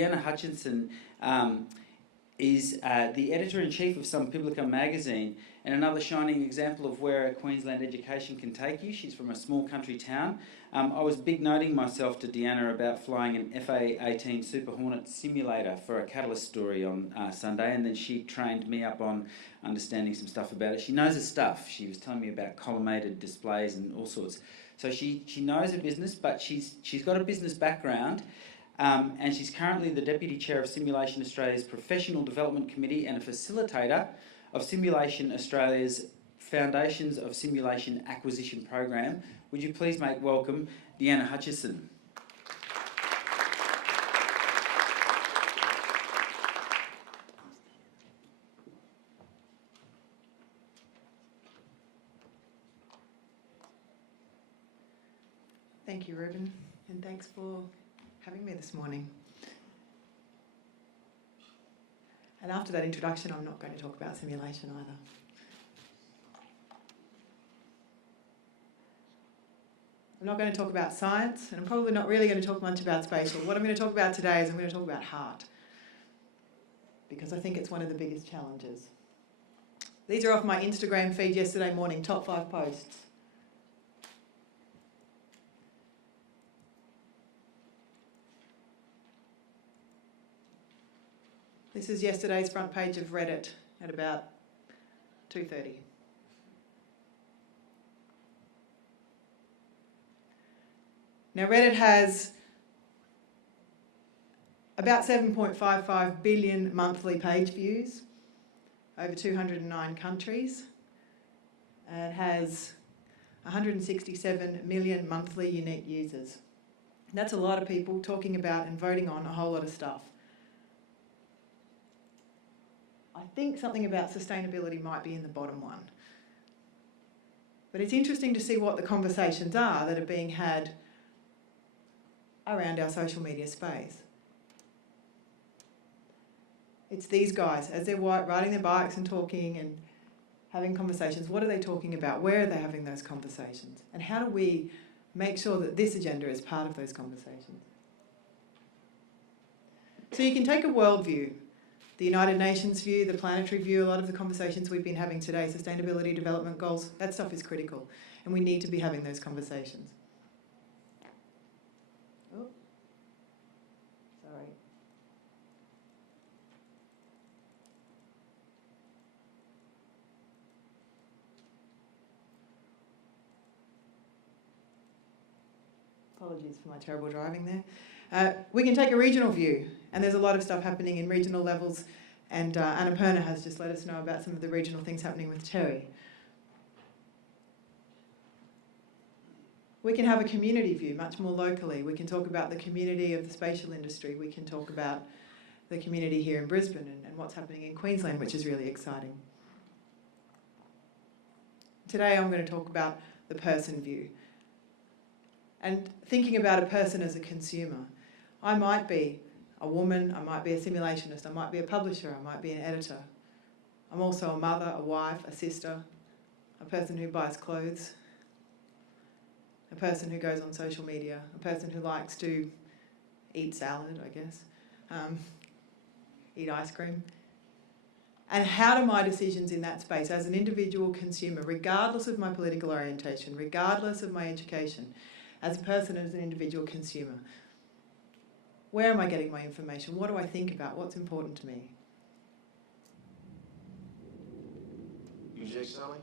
Deanna Hutchinson is the editor-in-chief of Some Publica magazine, and another shining example of where a Queensland education can take you. She's from a small country town. I was big noting myself to Deanna about flying an FA-18 Super Hornet simulator for a Catalyst story on Sunday, and then she trained me up on understanding some stuff about it. She knows her stuff. She was telling me about collimated displays and all sorts. So she knows her business, but she's got a business background. And she's currently the Deputy Chair of Simulation Australia's Professional Development Committee and a facilitator of Simulation Australia's Foundations of Simulation Acquisition Program. Would you please make welcome Deanna Hutchinson? Thank you, Ruben, and thanks for having me this morning. And after that introduction, I'm not going to talk about simulation either. I'm not going to talk about science, and I'm probably not really going to talk much about spatial. What I'm going to talk about today is I'm going to talk about heart, because I think it's one of the biggest challenges. These are off my Instagram feed yesterday morning, top 5 posts. This is yesterday's front page of Reddit at about 2:30. Now Reddit has about 7.55 billion monthly page views, over 209 countries, and has 167 million monthly unique users. That's a lot of people talking about and voting on a whole lot of stuff. I think something about sustainability might be in the bottom one. But it's interesting to see what the conversations are that are being had around our social media space. It's these guys, as they're riding their bikes and talking and having conversations, what are they talking about? Where are they having those conversations? And how do we make sure that this agenda is part of those conversations? So you can take a worldview, the United Nations view, the planetary view, a lot of the conversations we've been having today, sustainability, development goals, that stuff is critical. And we need to be having those conversations. Oh, sorry. Apologies for my terrible driving there. We can take a regional view, and there's a lot of stuff happening in regional levels, and Anna Perna has just let us know about some of the regional things happening with Terry. We can have a community view, much more locally. We can talk about the community of the spatial industry. We can talk about the community here in Brisbane and what's happening in Queensland, which is really exciting. Today I'm going to talk about the person view and thinking about a person as a consumer. I might be a woman, I might be a simulationist, I might be a publisher, I might be an editor. I'm also a mother, a wife, a sister, a person who buys clothes, a person who goes on social media, a person who likes to eat salad, I guess, eat ice cream. And how do my decisions in that space as an individual consumer, regardless of my political orientation, regardless of my education, as a person, as an individual consumer, where am I getting my information? What do I think about? What's important to me? You Jake Sully?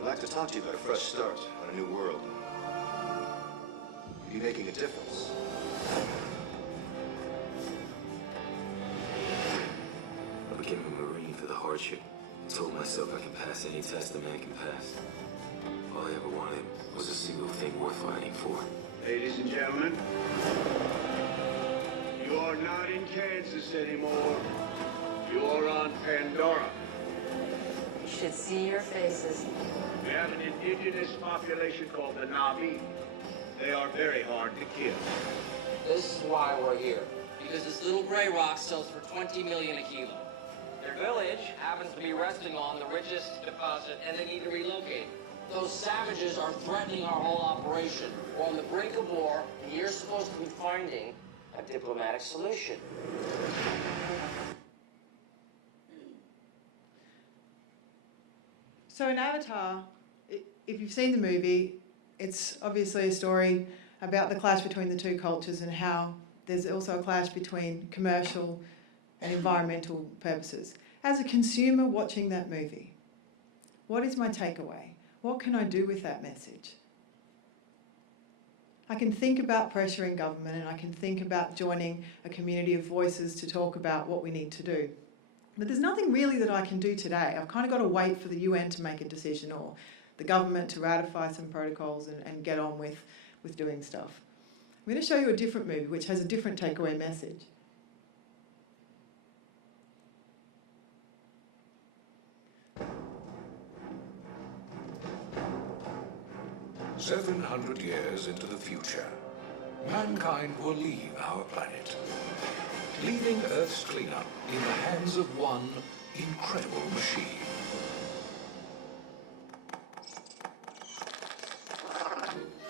I'd like to talk to you about a fresh start on a new world. You'd be making a difference. I became a Marine for the hardship. I told myself I can pass any test a man can pass. All I ever wanted was a single thing worth fighting for. Ladies and gentlemen, you are not in Kansas anymore. You are on Pandora. You should see your faces. We have an indigenous population called the Na'vi. They are very hard to kill. This is why we're here. Because this little gray rock sells for 20 million a kilo. Their village happens to be resting on the richest deposit, and they need to relocate. Those savages are threatening our whole operation. We're on the brink of war, and you're supposed to be finding a diplomatic solution. So in Avatar, if you've seen the movie, it's obviously a story about the clash between the two cultures and how there's also a clash between commercial and environmental purposes. As a consumer watching that movie, what is my takeaway? What can I do with that message? I can think about pressuring government, and I can think about joining a community of voices to talk about what we need to do. But there's nothing really that I can do today. I've kind of got to wait for the UN to make a decision, or the government to ratify some protocols and get on with doing stuff. I'm going to show you a different movie which has a different takeaway message. "700 years into the future, mankind will leave our planet, leaving Earth's cleanup in the hands of one incredible machine.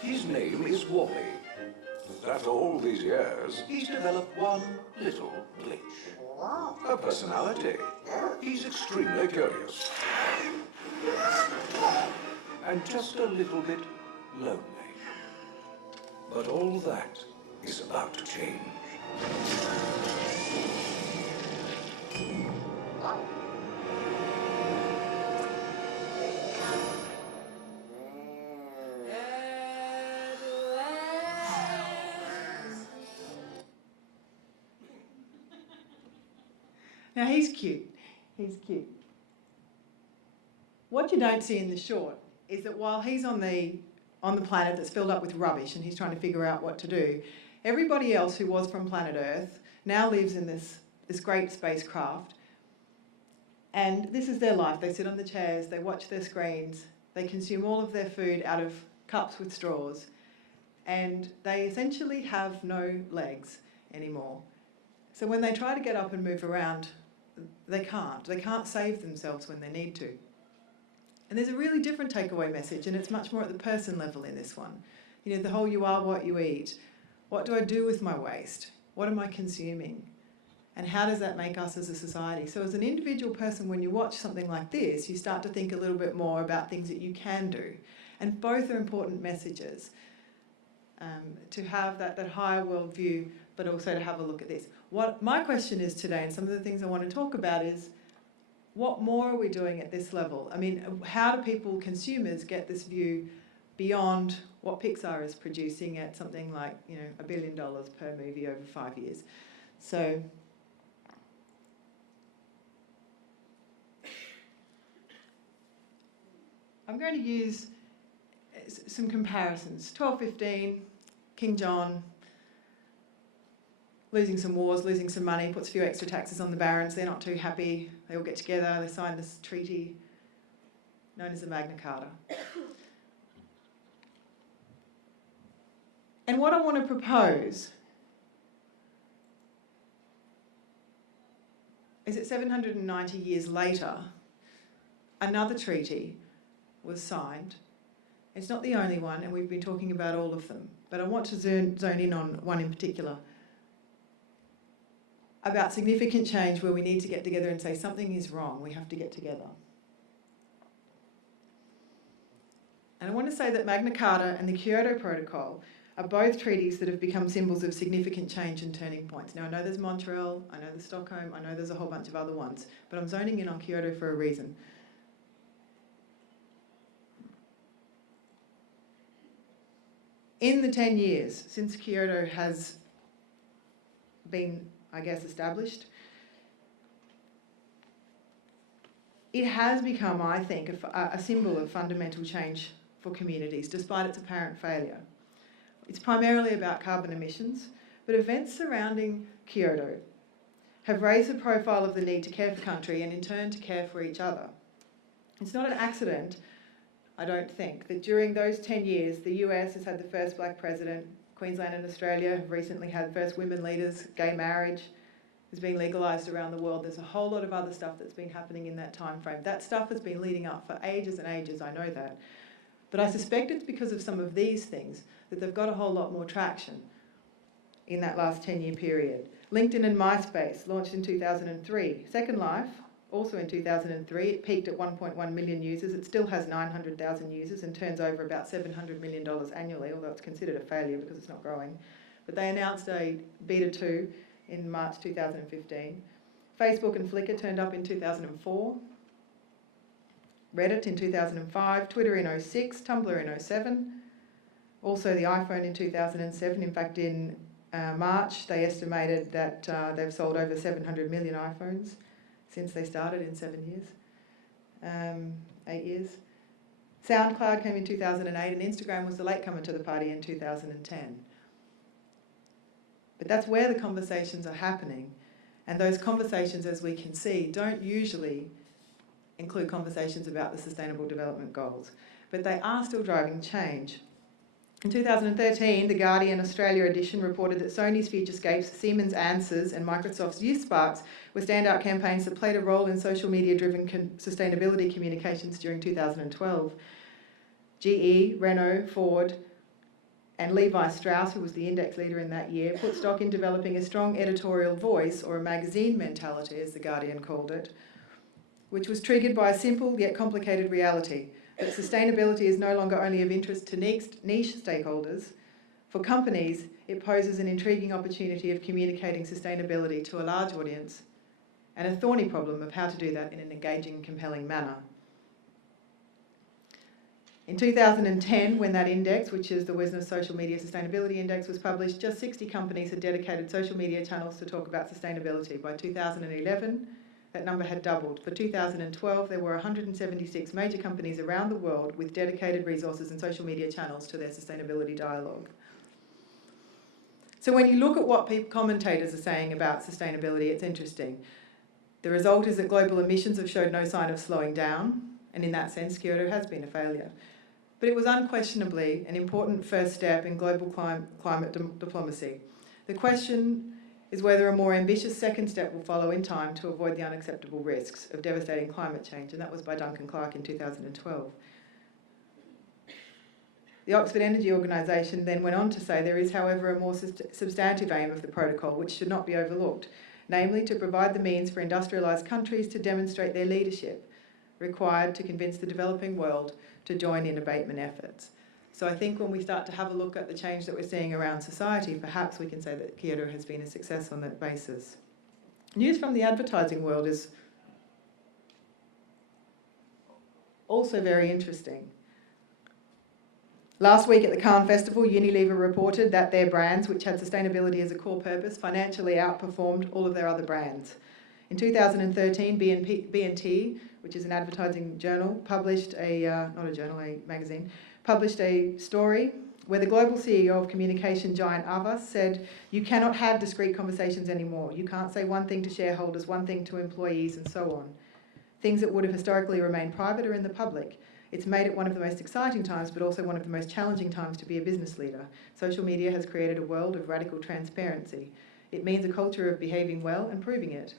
His name is Wally. After all these years, he's developed one little glitch. A personality. He's extremely curious. And just a little bit lonely. But all that is about to change. Now he's cute. He's cute. What you don't see in the short is that while he's on the planet that's filled up with rubbish and he's trying to figure out what to do, everybody else who was from planet Earth now lives in this great spacecraft, and this is their life. They sit on the chairs, they watch their screens, they consume all of their food out of cups with straws, and they essentially have no legs anymore. So when they try to get up and move around, they can't. They can't save themselves when they need to. And there's a really different takeaway message, and it's much more at the person level in this one. You know, the whole "you are what you eat." What do I do with my waste? What am I consuming? And how does that make us as a society? So as an individual person, when you watch something like this, you start to think a little bit more about things that you can do. And both are important messages, to have that higher world view, but also to have a look at this. What my question is today, and some of the things I want to talk about, is what more are we doing at this level? I mean, how do people, consumers, get this view beyond what Pixar is producing at something like, $1 billion per movie over 5 years? So I'm going to use some comparisons. 1215, King John, losing some wars, losing some money, puts a few extra taxes on the barons. They're not too happy. They all get together. They sign this treaty known as the Magna Carta. And what I want to propose is that 790 years later, another treaty was signed. It's not the only one, and we've been talking about all of them, but I want to zone in on one in particular, about significant change where we need to get together and say something is wrong, we have to get together. And I want to say that Magna Carta and the Kyoto Protocol are both treaties that have become symbols of significant change and turning points. Now, I know there's Montreal, I know there's Stockholm, I know there's a whole bunch of other ones, but I'm zoning in on Kyoto for a reason. In the 10 years since Kyoto has been, I guess, established, it has become, I think, a symbol of fundamental change for communities, despite its apparent failure. It's primarily about carbon emissions, but events surrounding Kyoto have raised the profile of the need to care for country and in turn to care for each other. It's not an accident, I don't think, that during those 10 years, the US has had the first black president, Queensland and Australia have recently had first women leaders, gay marriage has been legalised around the world. There's a whole lot of other stuff that's been happening in that time frame. That stuff has been leading up for ages and ages, I know that. But I suspect it's because of some of these things that they've got a whole lot more traction in that last 10-year period. LinkedIn and MySpace launched in 2003. Second Life, also in 2003, it peaked at 1.1 million users. It still has 900,000 users and turns over about $700 million annually, although it's considered a failure because it's not growing. But they announced a Beta 2 in March 2015. Facebook and Flickr turned up in 2004. Reddit in 2005, Twitter in 2006, Tumblr in 2007. Also the iPhone in 2007. In fact, in March, they estimated that they've sold over 700 million iPhones since they started in 7 years, 8 years. SoundCloud came in 2008 and Instagram was the latecomer to the party in 2010. But that's where the conversations are happening. And those conversations, as we can see, don't usually include conversations about the Sustainable Development Goals. But they are still driving change. In 2013, the Guardian Australia edition reported that Sony's Futurescapes, Siemens' Answers and Microsoft's YouthSparks were standout campaigns that played a role in social media-driven sustainability communications during 2012. GE, Renault, Ford and Levi Strauss, who was the index leader in that year, put stock in developing a strong editorial voice, or a magazine mentality as the Guardian called it, which was triggered by a simple yet complicated reality. That sustainability is no longer only of interest to niche stakeholders. For companies, it poses an intriguing opportunity of communicating sustainability to a large audience and a thorny problem of how to do that in an engaging and compelling manner. In 2010, when that index, which is the Wisner Social Media Sustainability Index, was published, just 60 companies had dedicated social media channels to talk about sustainability. By 2011, that number had doubled. For 2012, there were 176 major companies around the world with dedicated resources and social media channels to their sustainability dialogue. So when you look at what commentators are saying about sustainability, it's interesting. The result is that global emissions have showed no sign of slowing down, and in that sense, Kyoto has been a failure. But it was unquestionably an important first step in global climate diplomacy. The question is whether a more ambitious second step will follow in time to avoid the unacceptable risks of devastating climate change, and that was by Duncan Clark in 2012. The Oxford Energy Organisation then went on to say there is, however, a more substantive aim of the protocol which should not be overlooked, namely to provide the means for industrialised countries to demonstrate their leadership required to convince the developing world to join in abatement efforts. So I think when we start to have a look at the change that we're seeing around society, perhaps we can say that Kyoto has been a success on that basis. News from the advertising world is also very interesting. Last week at the Cannes Festival, Unilever reported that their brands, which had sustainability as a core purpose, financially outperformed all of their other brands. In 2013, B&T, which is an advertising journal, published a magazine, published a story where the global CEO of communication giant Avas said, "You cannot have discrete conversations anymore. You can't say one thing to shareholders, one thing to employees, and so on. Things that would have historically remained private are in the public. It's made it one of the most exciting times, but also one of the most challenging times to be a business leader. Social media has created a world of radical transparency. It means a culture of behaving well and proving it."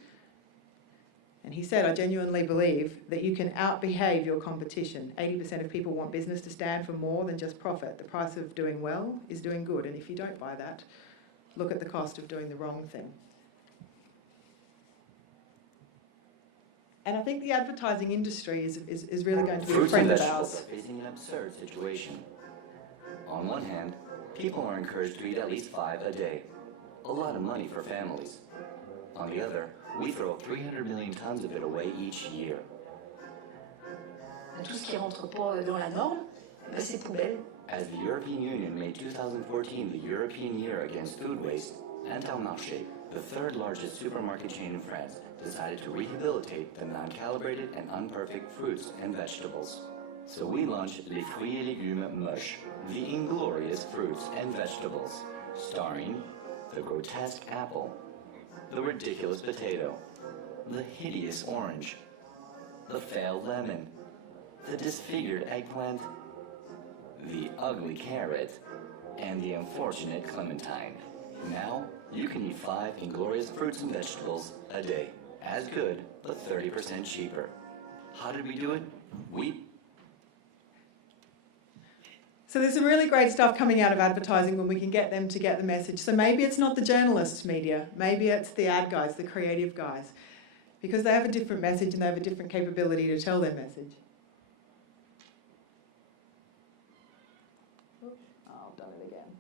And he said, "I genuinely believe that you can outbehave your competition. 80% of people want business to stand for more than just profit. The price of doing well is doing good. And if you don't buy that, look at the cost of doing the wrong thing." And I think the advertising industry is really going to be a friend of ours. Fruits and vegetables are facing an absurd situation. On one hand, people are encouraged to eat at least 5 a day. A lot of money for families. On the other, we throw 300 million tons of it away each year. Tout ce qui rentre pas dans la norme, c'est poubelle. As the European Union made 2014 the European Year Against Food Waste, Intermarché, the third largest supermarket chain in France, decided to rehabilitate the non-calibrated and unperfect fruits and vegetables. So we launched Les Fruits et Légumes Moches, the inglorious fruits and vegetables, starring the grotesque apple, the ridiculous potato, the hideous orange, the failed lemon, the disfigured eggplant, the ugly carrot, and the unfortunate clementine. Now, you can eat 5 inglorious fruits and vegetables a day. As good, but 30% cheaper. How did we do it? So there's some really great stuff coming out of advertising when we can get them to get the message. So maybe it's not the journalists' media, maybe it's the ad guys, the creative guys, because they have a different message and they have a different capability to tell their message. Oops, I've done it again.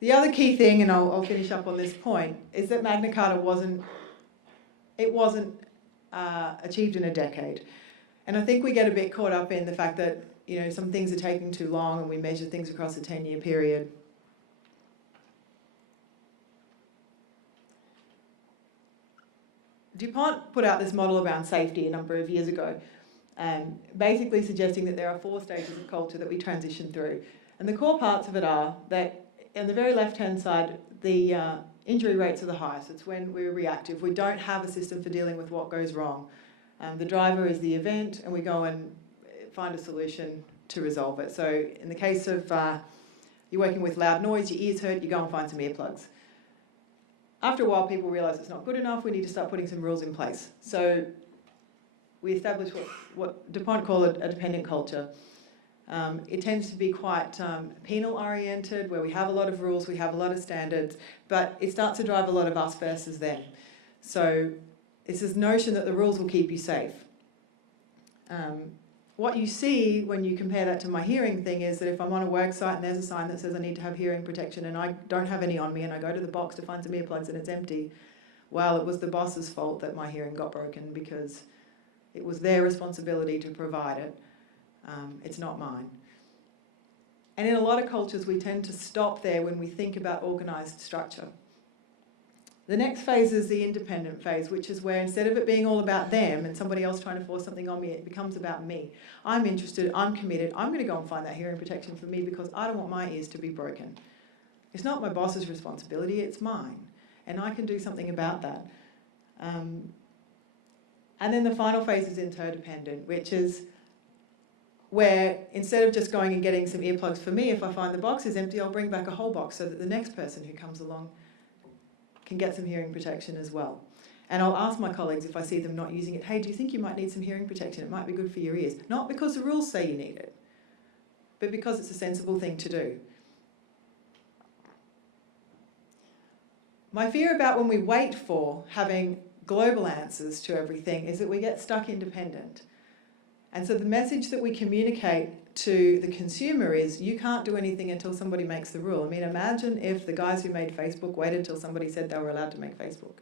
The other key thing, and I'll finish up on this point, is that Magna Carta wasn't achieved in a decade. And I think we get a bit caught up in the fact that, you know, some things are taking too long and we measure things across a 10-year period. DuPont put out this model around safety a number of years ago, basically suggesting that there are 4 stages of culture that we transition through. And the core parts of it are that on the very left-hand side, the injury rates are the highest. It's when we're reactive. We don't have a system for dealing with what goes wrong. The driver is the event, and we go and find a solution to resolve it. So in the case of you're working with loud noise, your ears hurt, you go and find some earplugs. After a while, people realise it's not good enough, we need to start putting some rules in place. So we establish what DuPont call a dependent culture. It tends to be quite penal-oriented, where we have a lot of rules, we have a lot of standards, but it starts to drive a lot of us versus them. So it's this notion that the rules will keep you safe. What you see when you compare that to my hearing thing is that if I'm on a work site and there's a sign that says I need to have hearing protection and I don't have any on me and I go to the box to find some earplugs and it's empty, well, it was the boss's fault that my hearing got broken because it was their responsibility to provide it. It's not mine. And in a lot of cultures, we tend to stop there when we think about organised structure. The next phase is the independent phase, which is where instead of it being all about them and somebody else trying to force something on me, it becomes about me. I'm interested, I'm committed, I'm going to go and find that hearing protection for me because I don't want my ears to be broken. It's not my boss's responsibility, it's mine. And I can do something about that. And then the final phase is interdependent, which is where instead of just going and getting some earplugs for me, if I find the box is empty, I'll bring back a whole box so that the next person who comes along can get some hearing protection as well. And I'll ask my colleagues if I see them not using it, hey, do you think you might need some hearing protection? It might be good for your ears. Not because the rules say you need it, but because it's a sensible thing to do. My fear about when we wait for having global answers to everything is that we get stuck independent. And so the message that we communicate to the consumer is, you can't do anything until somebody makes the rule. I mean, imagine if the guys who made Facebook waited till somebody said they were allowed to make Facebook.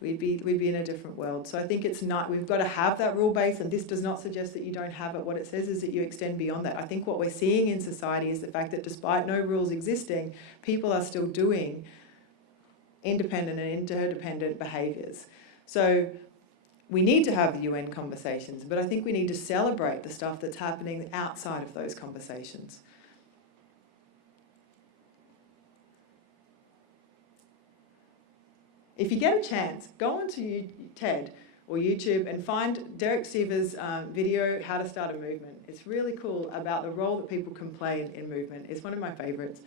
We'd be in a different world. So I think it's not, we've got to have that rule base, and this does not suggest that you don't have it. What it says is that you extend beyond that. I think what we're seeing in society is the fact that despite no rules existing, people are still doing independent and interdependent behaviours. So we need to have the UN conversations, but I think we need to celebrate the stuff that's happening outside of those conversations. If you get a chance, go onto TED or YouTube and find Derek Sivers' video, How to Start a Movement. It's really cool about the role that people can play in movement. It's one of my favourites.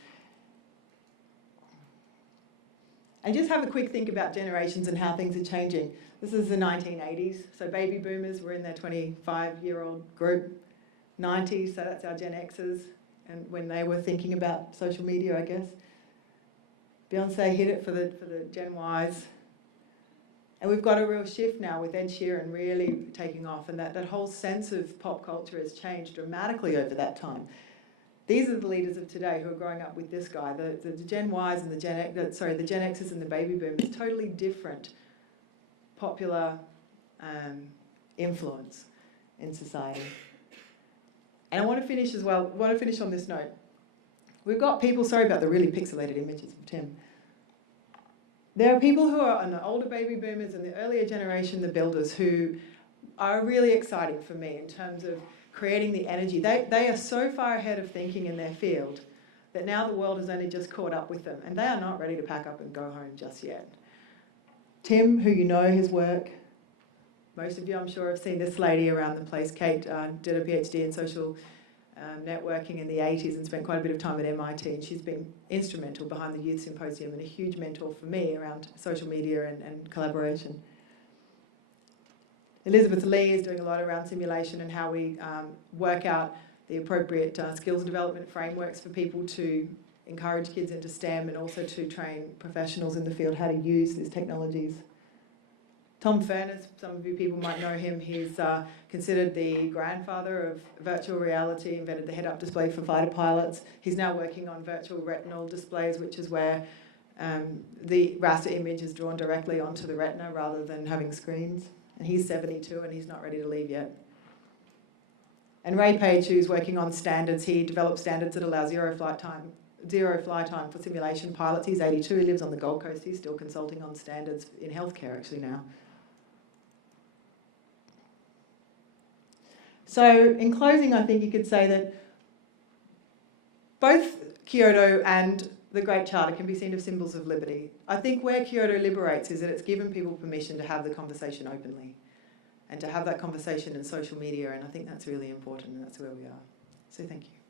And just have a quick think about generations and how things are changing. This is the 1980s, so baby boomers were in their 25-year-old group. 90s, so that's our Gen Xers, and when they were thinking about social media, I guess. Beyonce hit it for the Gen Ys. And we've got a real shift now with Ed Sheeran really taking off, and that whole sense of pop culture has changed dramatically over that time. These are the leaders of today who are growing up with this guy. The Gen Ys and the Gen Xers and the baby boomers, totally different popular influence in society. And I want to finish as well, on this note. We've got people, sorry about the really pixelated images of Tim. There are people who are on the older baby boomers and the earlier generation, the builders, who are really exciting for me in terms of creating the energy. They are so far ahead of thinking in their field that now the world has only just caught up with them, and they are not ready to pack up and go home just yet. Tim, who you know his work, most of you I'm sure have seen this lady around the place. Kate did a PhD in social networking in the 80s and spent quite a bit of time at MIT, and she's been instrumental behind the Youth Symposium and a huge mentor for me around social media and collaboration. Elizabeth Lee is doing a lot around simulation and how we work out the appropriate skills development frameworks for people to encourage kids into STEM and also to train professionals in the field how to use these technologies. Tom Furness, some of you people might know him, he's considered the grandfather of virtual reality, invented the head-up display for fighter pilots. He's now working on virtual retinal displays, which is where the raster image is drawn directly onto the retina rather than having screens. And he's 72 and he's not ready to leave yet. And Ray Page, who's working on standards, he developed standards that allow zero fly time for simulation pilots. He's 82, he lives on the Gold Coast, he's still consulting on standards in healthcare actually now. So in closing, I think you could say that both Kyoto and the Great Charter can be seen as symbols of liberty. I think where Kyoto liberates is that it's given people permission to have the conversation openly and to have that conversation in social media, and I think that's really important, and that's where we are. So thank you.